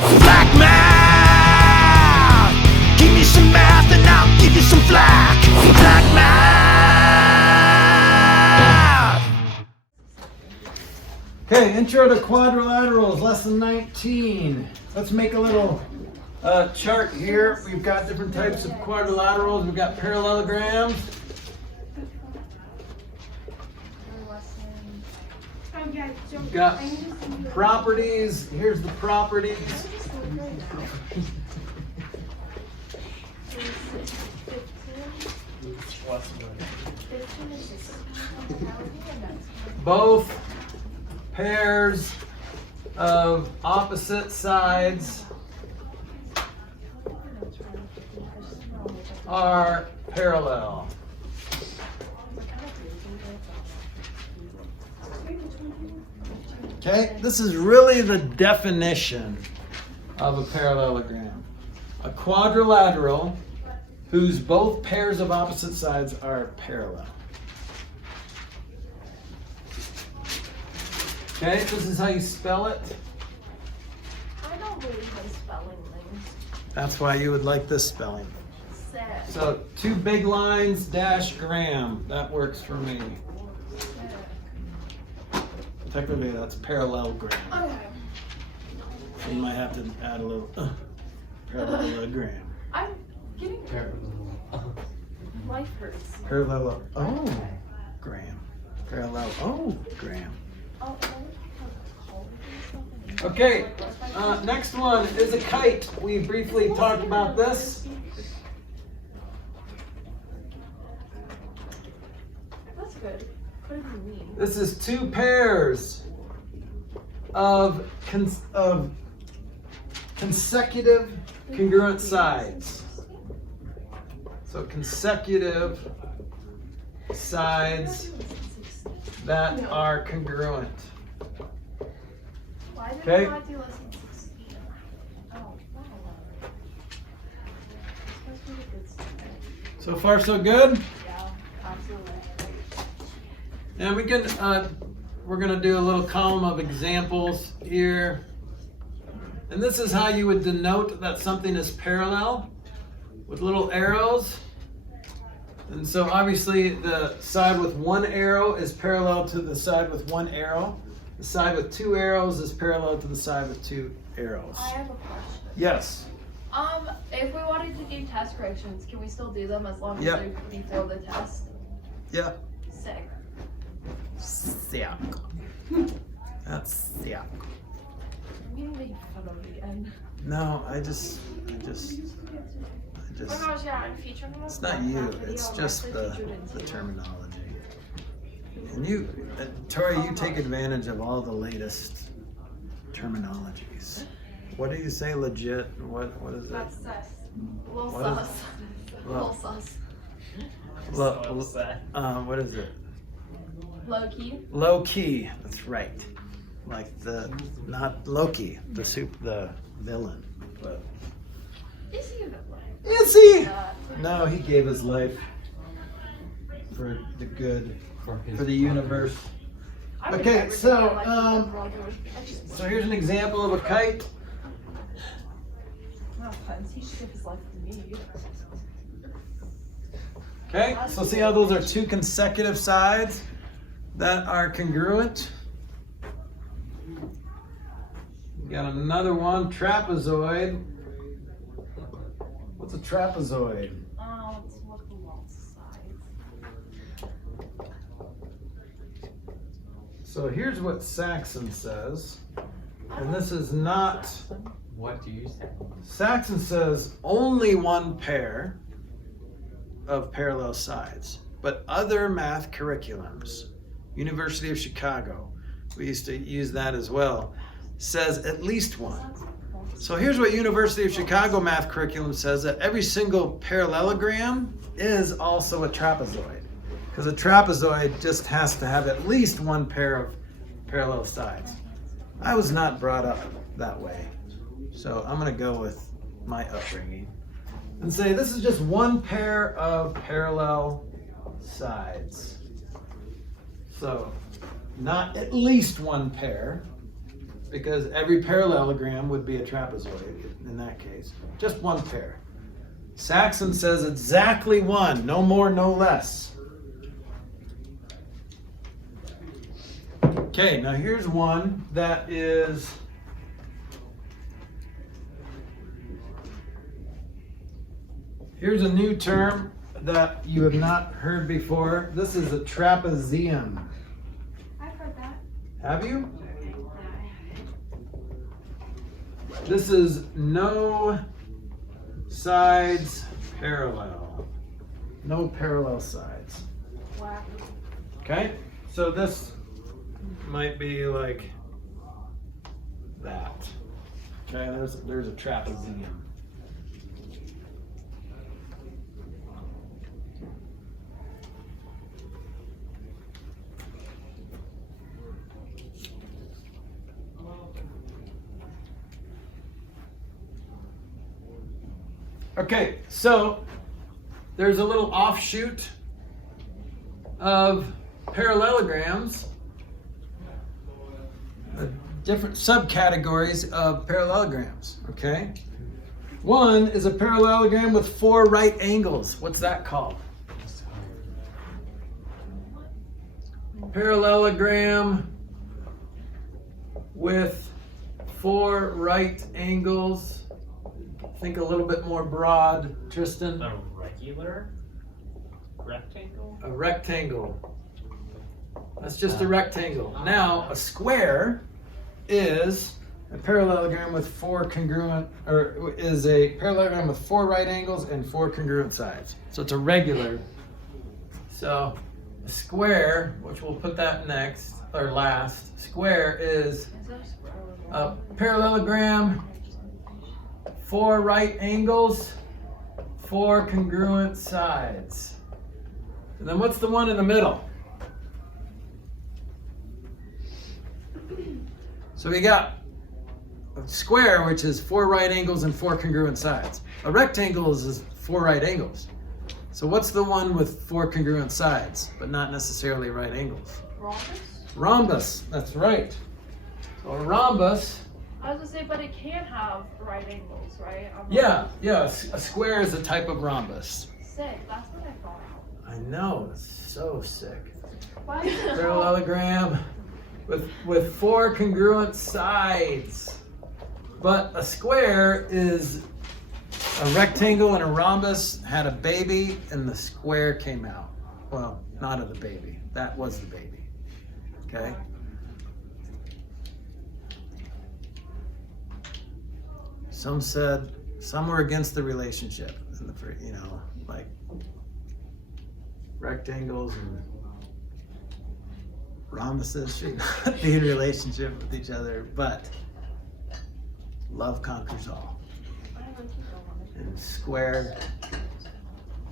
Flack math! Give me some math and I'll give you some flack. Flack math! Okay, intro to quadrilaterals, lesson 19. Let's make a little chart here. We've got different types of quadrilaterals. We've got parallelograms. We've got properties. Here's the properties. Both pairs of opposite sides are parallel. Okay, this is really the definition of a parallelogram. A quadrilateral whose both pairs of opposite sides are parallel. Okay, this is how you spell it. I don't believe in spelling things. That's why you would like this spelling. Sad. So 2 big lines dash gram. That works for me. Technically, that's parallelogram. Okay. So you might have to add a little parallelogram. I'm getting life hurts. Parallelogram. Parallelogram. Oh, Okay, next one is a kite. We briefly talked about this. that's good. What do you mean? This is 2 pairs of consecutive congruent sides. So consecutive sides that are congruent. Why did Okay. I not do lesson 16? Oh, wow. This must be a good student. So far, so good. Yeah, absolutely. And we can, we're gonna do a little column of examples here. And this is how you would denote that something is parallel with little arrows. And so obviously the side with 1 arrow is parallel to the side with 1 arrow. The side with 2 arrows is parallel to the side with 2 arrows. I have a question. Yes. If we wanted to do test corrections, can we still do them as long as Yep. they're before the test? Yeah. Sick. Sick. That's sick. I'm getting made fun of again. No, I just. Oh my gosh, yeah, I'm featured in this. It's not you. Minecraft It's video. just I'm the actually featured in two. terminology. And you, Tori, you take advantage of all the latest terminologies. What do you say? Legit? What is it? That's sus. Little What is- sus. Well- Little sus. What is it? Low key. Low key. That's right. Like not Loki, the villain. But Is he a good one? is he? No, he gave his life for the good, for the universe. I would Okay, never so, do my life with Roger. So here's an example of a kite. No offense, he should give his life to me. Okay, so see how those are 2 consecutive sides that are congruent? We got another one, trapezoid. What's a trapezoid? Let's look at both sides. So here's what Saxon says, and this is not. What do you say? Saxon says only 1 pair of parallel sides, but other math curriculums, University of Chicago, we used to use that as well, says at least 1. So here's what University of Chicago math curriculum says, that every single parallelogram is also a trapezoid, because a trapezoid just has to have at least 1 pair of parallel sides. I was not brought up that way, so I'm going to go with my upbringing and say this is just 1 pair of parallel sides. So not at least 1 pair, because every parallelogram would be a trapezoid in that case. Just one pair. Saxon says exactly one, no more, no less. Okay, now here's one that is here's a new term that you have not heard before. This is a trapezium. I've heard that. Have you? This is no sides parallel. No parallel sides. Wow. Okay? So this might be like that. Okay, there's a trapezium. Okay, so there's a little offshoot of parallelograms, different subcategories of parallelograms, okay? One is a parallelogram with 4 right angles. What's that called? Parallelogram with 4 right angles. Think a little bit more broad, Tristan. A regular rectangle? A rectangle. That's just a rectangle. Now, a square is a parallelogram with 4 congruent, or is a parallelogram with 4 right angles and 4 congruent sides. So it's a regular. So a square, which we'll put that next, or last, square is a parallelogram, 4 right angles, 4 congruent sides. And then what's the one in the middle? So we got a square, which is 4 right angles and 4 congruent sides. A rectangle is 4 right angles. So what's the one with 4 congruent sides, but not necessarily right angles? Rhombus? Rhombus, that's right. So a rhombus, I was gonna say, but it can have right angles, right? yeah, a square is a type of rhombus. Sick, that's what I thought. I know, it's so sick. Why is it called? Parallelogram with 4 congruent sides. But a square is a rectangle, and a rhombus had a baby and the square came out. Well, not of the baby. That was the baby. Okay? Some said, some were against the relationship in the, like rectangles and rhombuses should not be in relationship with each other, but love conquers all. And square,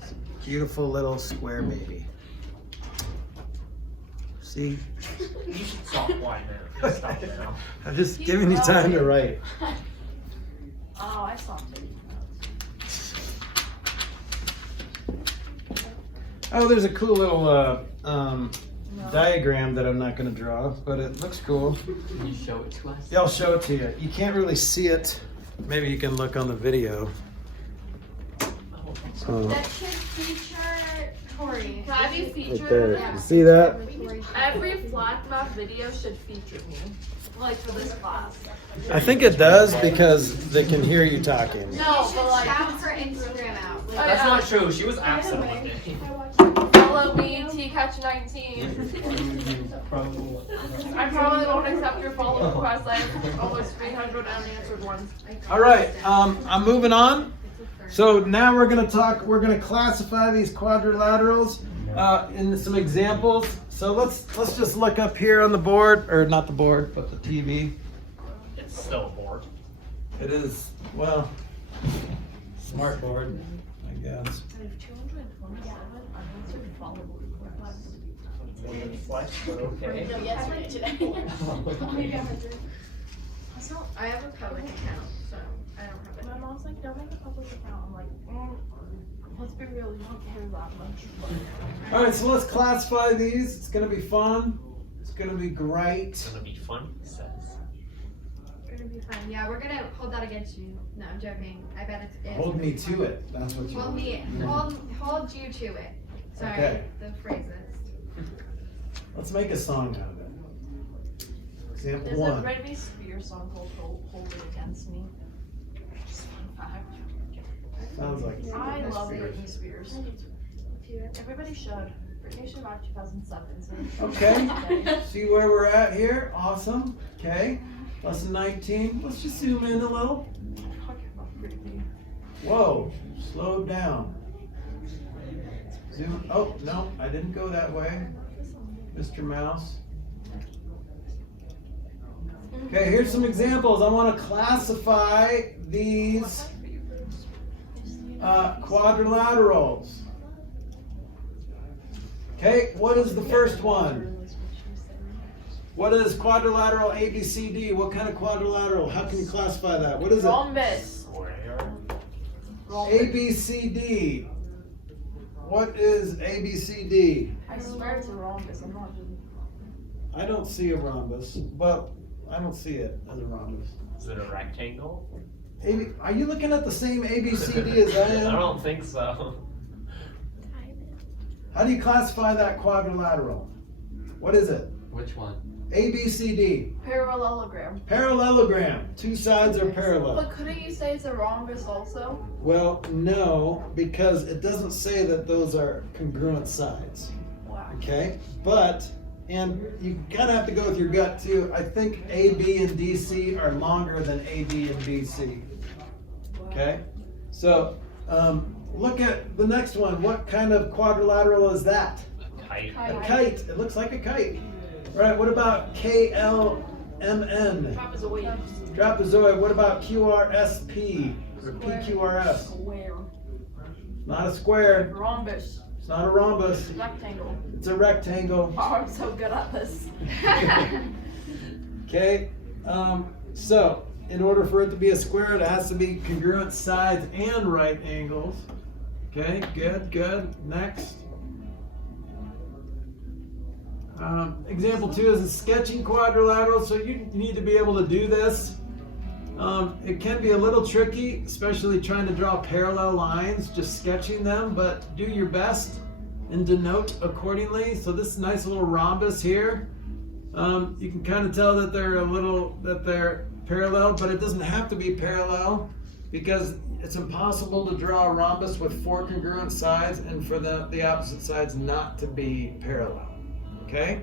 it's a beautiful little square baby. See? You should stop whining now. Stop it now. I'm just giving you time to write. Oh, I saw it. Oh, there's a cool little diagram that I'm not going to draw, but it looks cool. Can you show it to us? Yeah, I'll show it to you. You can't really see it. Maybe you can look on the video. That should feature Tori. Can I be Right featured? there. Yeah. You see that? Every Flack math video should feature me, like for this class. I think it does because they can hear you talking. No, but like, Shout her Instagram out. That's not true. She was absent one day. follow me, TCatch19. I probably won't accept your follow request. I have almost 300 unanswered ones. All right, I'm moving on. So now we're gonna classify these quadrilaterals in some examples. So let's just look up here on the board, or not the board, but the TV. It's still a board. It is, well, smart board, I guess. I have 227 unanswered follow requests. Weird flex, but okay. No, yesterday, today. I have a public account, so I don't have it. My mom's like, don't make a public account. I'm like, let's be real, you don't care that much. All right, so let's classify these. It's gonna be fun. It's gonna be great. It's gonna be fun, he says. be fine. Yeah, we're gonna hold that against you. No, I'm joking. I bet it's. Hold me to it. That's what you Hold me. Hold you to it. Sorry, Okay. the phrases. Let's make a song out of it. Example There's a 1. Britney Spears song called Hold It Against Me. Just fun fact. Sounds like I love Spears. Britney Spears. Everybody should. Britney should watch 2007. So Okay. See where we're at here? Awesome. Okay. Lesson 19. Let's just zoom in a little. Talking about Britney. Whoa. Slow down. Zoom. Oh, no. I didn't go that way. Mr. Mouse. Okay, here's some examples. I want to classify these quadrilaterals. Okay, what is the first one? What is quadrilateral ABCD? What kind of quadrilateral? How can you classify that? What is it? Rhombus. ABCD. What is ABCD? I swear it's a rhombus. I'm not just. I don't see a rhombus, but I don't see it as a rhombus. Is it a rectangle? Are you looking at the same ABCD as I am? I don't think so. How do you classify that quadrilateral? What is it? Which one? ABCD. Parallelogram. Parallelogram. Two sides are parallel. But couldn't you say it's a rhombus also? Well, no, because it doesn't say that those are congruent sides. Wow. Okay? But, and you kind of have to go with your gut too. I think AB and DC are longer than AD and BC. Okay? So, look at the next one. What kind of quadrilateral is that? Kite. A kite. It looks like a kite. Right, what about KLMN? Trapezoid. Trapezoid. What about QRSP? Or PQRS? Square. Not a square. Rhombus. It's not a rhombus. Rectangle. It's a rectangle. Oh, I'm so good at this. Okay, so in order for it to be a square, it has to be congruent sides and right angles. Okay, good, good. Next. Example 2 is a sketching quadrilateral, so you need to be able to do this. It can be a little tricky, especially trying to draw parallel lines, just sketching them, but do your best and denote accordingly. So this nice little rhombus here, you can kind of tell that they're parallel, but it doesn't have to be parallel because it's impossible to draw a rhombus with 4 congruent sides and for the opposite sides not to be parallel. Okay,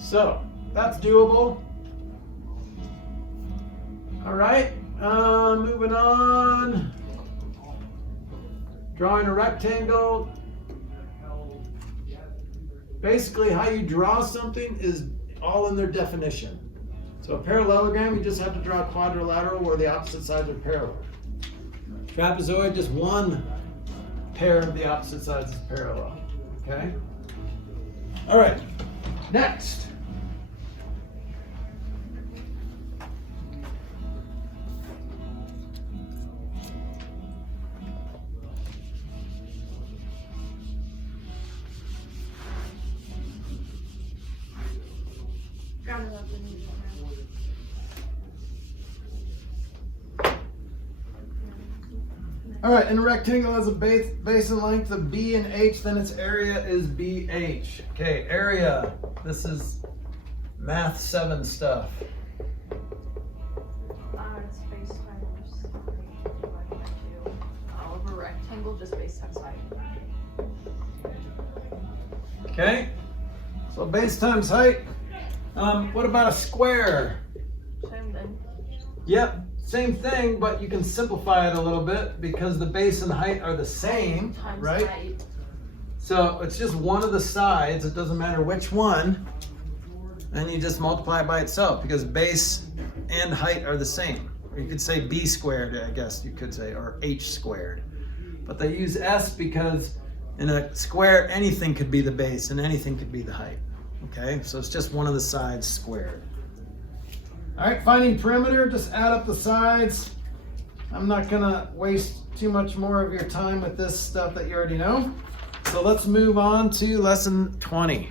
so that's doable. All right, moving on. Drawing a rectangle. Basically, how you draw something is all in their definition. So a parallelogram, you just have to draw a quadrilateral where the opposite sides are parallel. Trapezoid, just one pair of the opposite sides is parallel. Okay? All right, next. Ground it up and then All right, and a rectangle has a base and length of B and H, then its area is BH. Okay, area. This is Math 7 stuff. It's base times divided by 2. Of a rectangle, just base times height. Okay, so base times height. What about a square? Same thing. Yep, same thing, but you can simplify it a little bit because the base and height are the same, Times right? height. So it's just one of the sides, it doesn't matter which one, and you just multiply it by itself because base and height are the same. Or you could say B squared, I guess you could say, or H squared. But they use S because in a square, anything could be the base and anything could be the height. Okay, so it's just one of the sides squared. All right, finding perimeter, just add up the sides. I'm not gonna waste too much more of your time with this stuff that you already know. So let's move on to lesson 20.